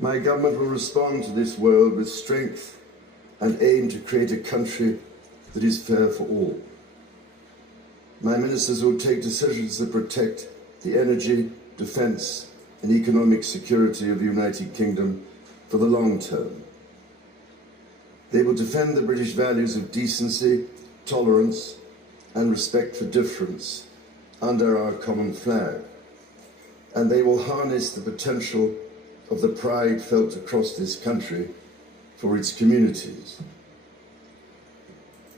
My government will respond to this world with strength and aim to create a country that is fair for all. My ministers will take decisions that protect the energy, defence and economic security of the United Kingdom for the long term. They will defend the British values of decency, tolerance and respect for difference under our common flag. And they will harness the potential of the pride felt across this country for its communities.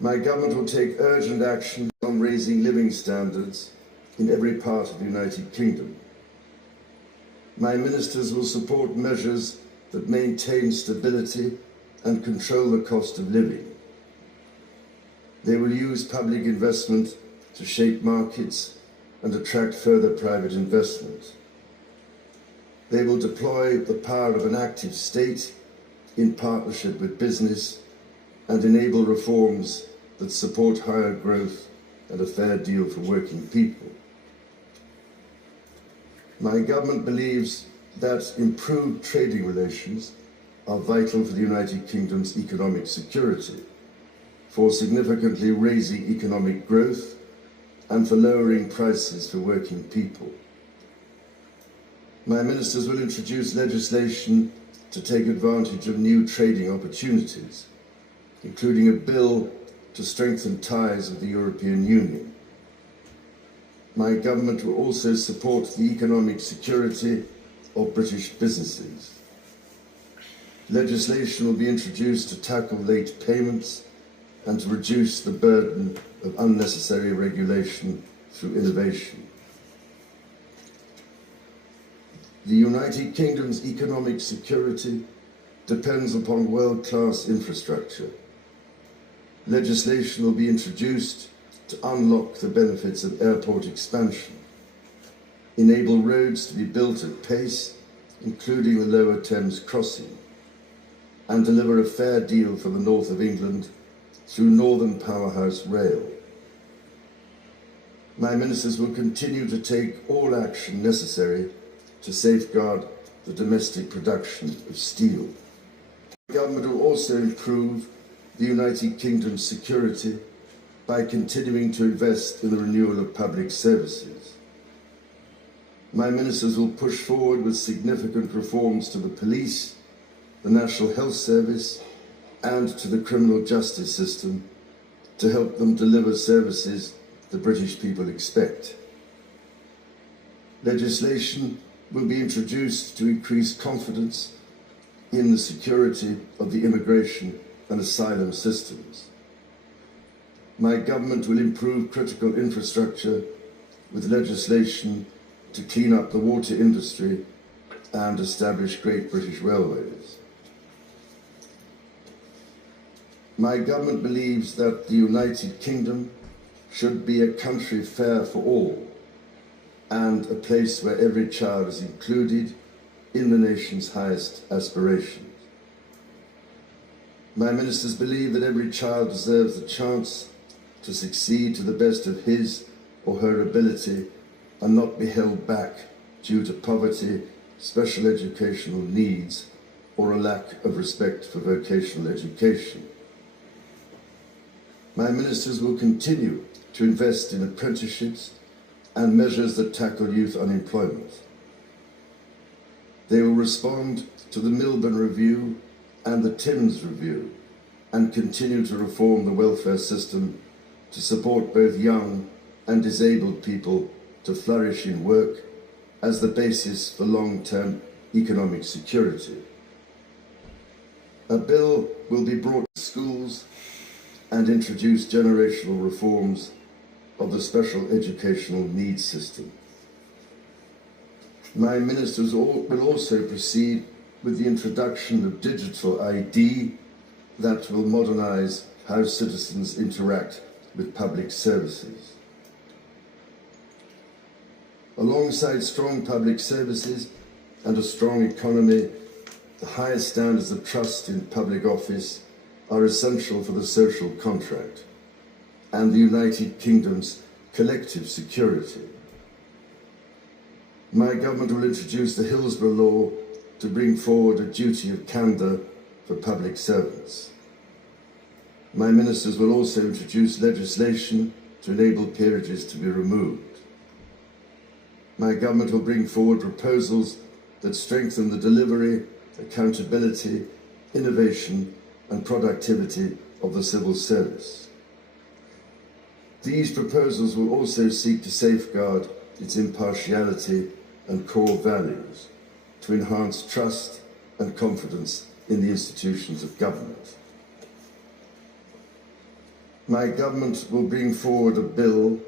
My government will take urgent action on raising living standards in every part of the United Kingdom. My ministers will support measures that maintain stability and control the cost of living. They will use public investment to shape markets and attract further private investment. They will deploy the power of an active state in partnership with business and enable reforms that support higher growth and a fair deal for working people. My government believes that improved trading relations are vital for the United Kingdom's economic security, for significantly raising economic growth and for lowering prices for working people. My ministers will introduce legislation to take advantage of new trading opportunities, including a bill to strengthen ties with the European Union. My government will also support the economic security of British businesses. Legislation will be introduced to tackle late payments and to reduce the burden of unnecessary regulation through innovation. The United Kingdom's economic security depends upon world-class infrastructure. Legislation will be introduced to unlock the benefits of airport expansion, enable roads to be built at pace, including the Lower Thames Crossing, and deliver a fair deal for the north of England through Northern Powerhouse Rail. My ministers will continue to take all action necessary to safeguard the domestic production of steel. The government will also improve the United Kingdom's security by continuing to invest in the renewal of public services. My ministers will push forward with significant reforms to the police, the National Health Service and to the criminal justice system to help them deliver services the British people expect. Legislation will be introduced to increase confidence in the security of the immigration and asylum systems. My government will improve critical infrastructure with legislation to clean up the water industry and establish Great British Railways. My government believes that the United Kingdom should be a country fair for all and a place where every child is included in the nation's highest aspirations. My ministers believe that every child deserves the chance to succeed to the best of his or her ability and not be held back due to poverty, special educational needs, or a lack of respect for vocational education. My ministers will continue to invest in apprenticeships and measures that tackle youth unemployment. They will respond to the Milburn Review and the Timms Review and continue to reform the welfare system to support both young and disabled people to flourish in work as the basis for long-term economic security. A bill will be brought to schools and introduce generational reforms of the special educational needs system. My ministers will also proceed with the introduction of digital ID that will modernise how citizens interact with public services. Alongside strong public services and a strong economy, the highest standards of trust in public office are essential for the social contract and the United Kingdom's collective security. My government will introduce the Hillsborough Law to bring forward a duty of candour for public servants. My ministers will also introduce legislation to enable peerages to be removed. My government will bring forward proposals that strengthen the delivery, accountability, innovation and productivity of the civil service. These proposals will also seek to safeguard its impartiality and core values, to enhance trust and confidence in the institutions of government. My government will bring forward a bill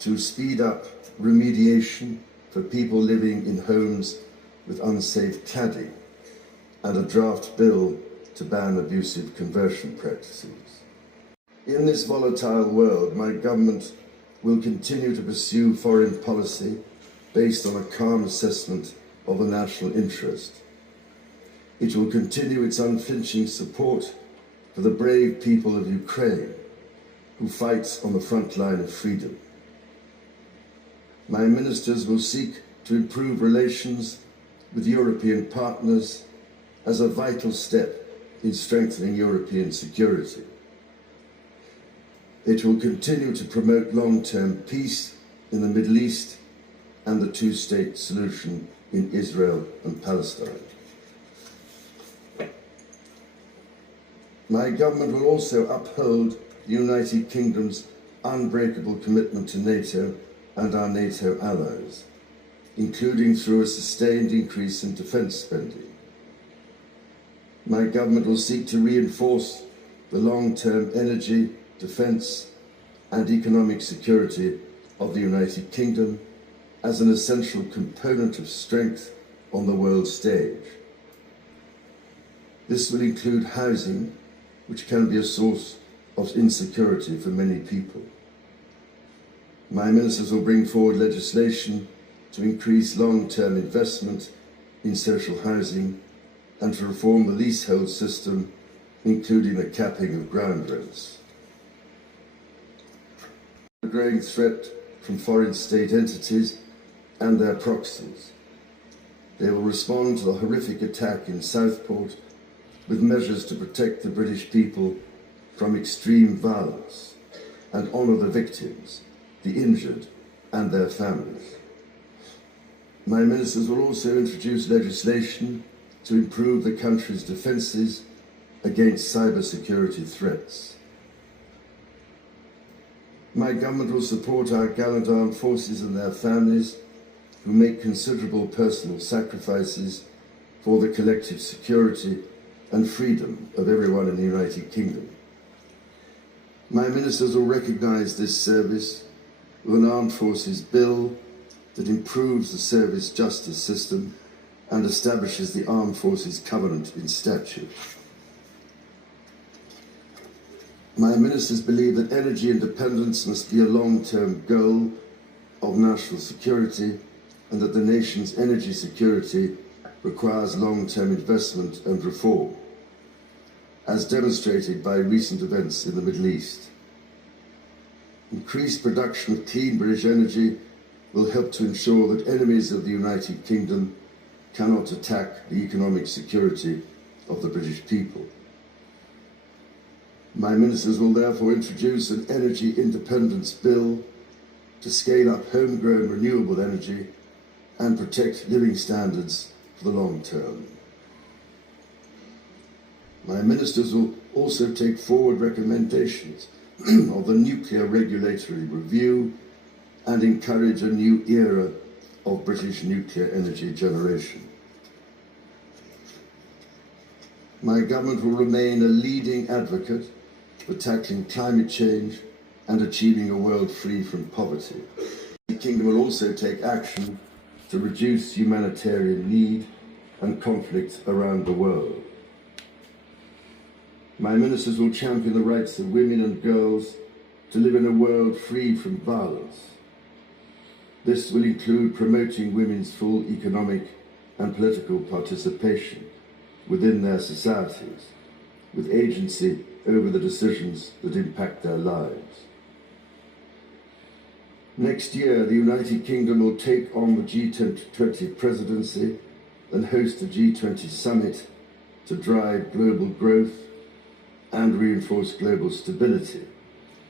to speed up remediation for people living in homes with unsafe cladding and a draft bill to ban abusive conversion practices. In this volatile world, my government will continue to pursue foreign policy based on a calm assessment of the national interest. It will continue its unflinching support for the brave people of Ukraine who fight on the front line of freedom. My ministers will seek to improve relations with European partners as a vital step in strengthening European security. It will continue to promote long-term peace in the Middle East and the two-state solution in Israel and Palestine. My government will also uphold the United Kingdom's unbreakable commitment to NATO and our NATO allies, including through a sustained increase in defence spending. My government will seek to reinforce the long-term energy, defence and economic security of the United Kingdom as an essential component of strength on the world stage. This will include housing, which can be a source of insecurity for many people. My ministers will bring forward legislation to increase long-term investment in social housing and to reform the leasehold system, including the capping of ground rents. The growing threat from foreign state entities and their proxies. They will respond to the horrific attack in Southport with measures to protect the British people from extreme violence and honour the victims, the injured and their families. My ministers will also introduce legislation to improve the country's defences against cybersecurity threats. My government will support our gallant armed forces and their families who make considerable personal sacrifices for the collective security and freedom of everyone in the United Kingdom. My ministers will recognise this service with an armed forces bill that improves the service justice system and establishes the Armed Forces Covenant in statute. My ministers believe that energy independence must be a long-term goal of national security and that the nation's energy security requires long-term investment and reform, as demonstrated by recent events in the Middle East. Increased production of clean British energy will help to ensure that enemies of the United Kingdom cannot attack the economic security of the British people. My ministers will therefore introduce an energy independence bill to scale up homegrown renewable energy and protect living standards for the long term. My ministers will also take forward recommendations of the nuclear regulatory review and encourage a new era of British nuclear energy generation. My government will remain a leading advocate for tackling climate change and achieving a world free from poverty. The Kingdom will also take action to reduce humanitarian need and conflict around the world. My ministers will champion the rights of women and girls to live in a world free from violence. This will include promoting women's full economic and political participation within their societies, with agency over the decisions that impact their lives. Next year, the United Kingdom will take on the G20 presidency and host a G20 summit to drive global growth and reinforce global stability,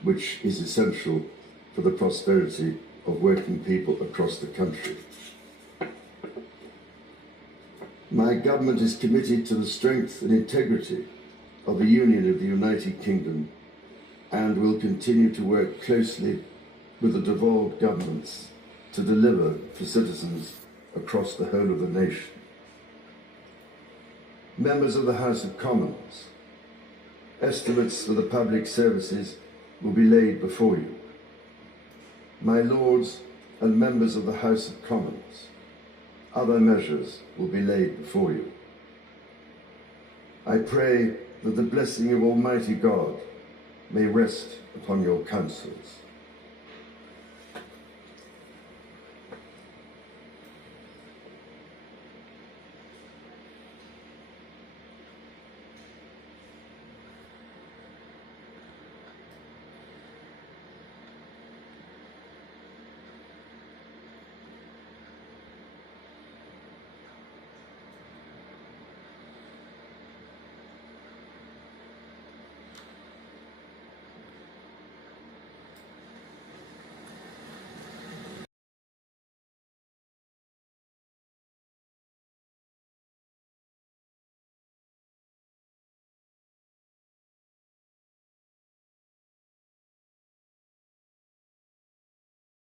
which is essential for the prosperity of working people across the country. My government is committed to the strength and integrity of the Union of the United Kingdom and will continue to work closely with the devolved governments to deliver for citizens across the whole of the nation. Members of the House of Commons, estimates for the public services will be laid before you. My Lords and members of the House of Commons, other measures will be laid before you. I pray that the blessing of Almighty God may rest upon your councils.